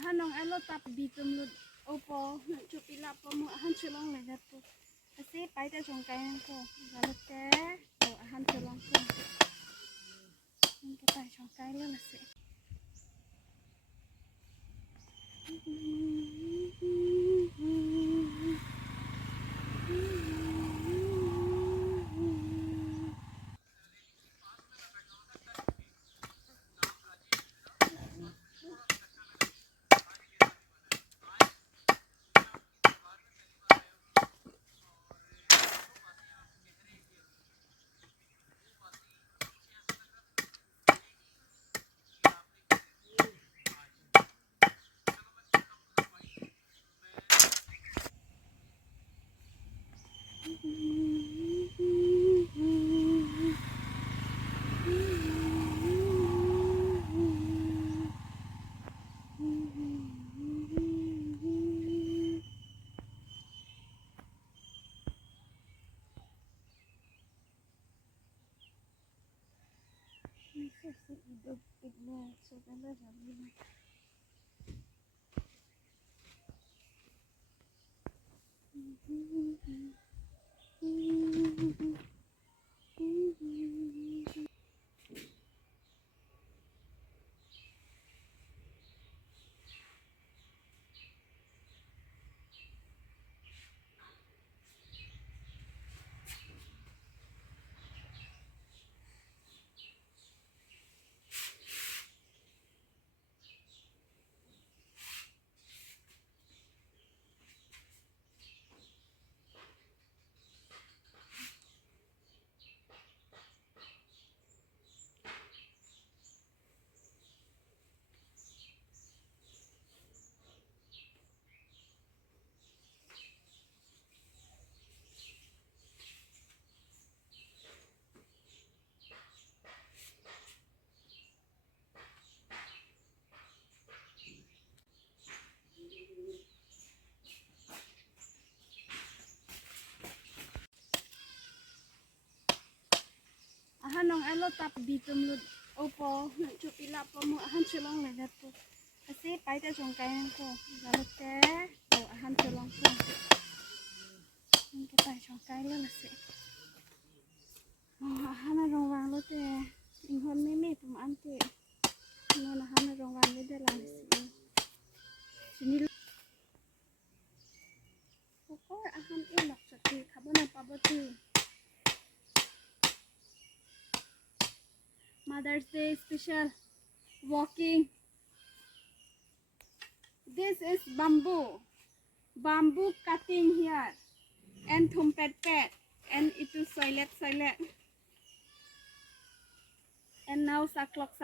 Hanong elo tap bitum lut opo chupila pomo han chulong le datu asi paita jongkai ko galute o han chulong ko kita jongkai le nasi hidup itu sebenarnya jadi Hanong elo tap bitum lut opo chupila pomo han chulong le datu asi paita jongkai ko galute o han chulong ko kita jongkai le nasi hana rongwang lote inghon meme pum ante nona hana rongwang le de la nasi sini pokor ahan elok chati khabona paboti Mother's Day special walking. This is bamboo cutting here and thumpet and itu soilet and now saklok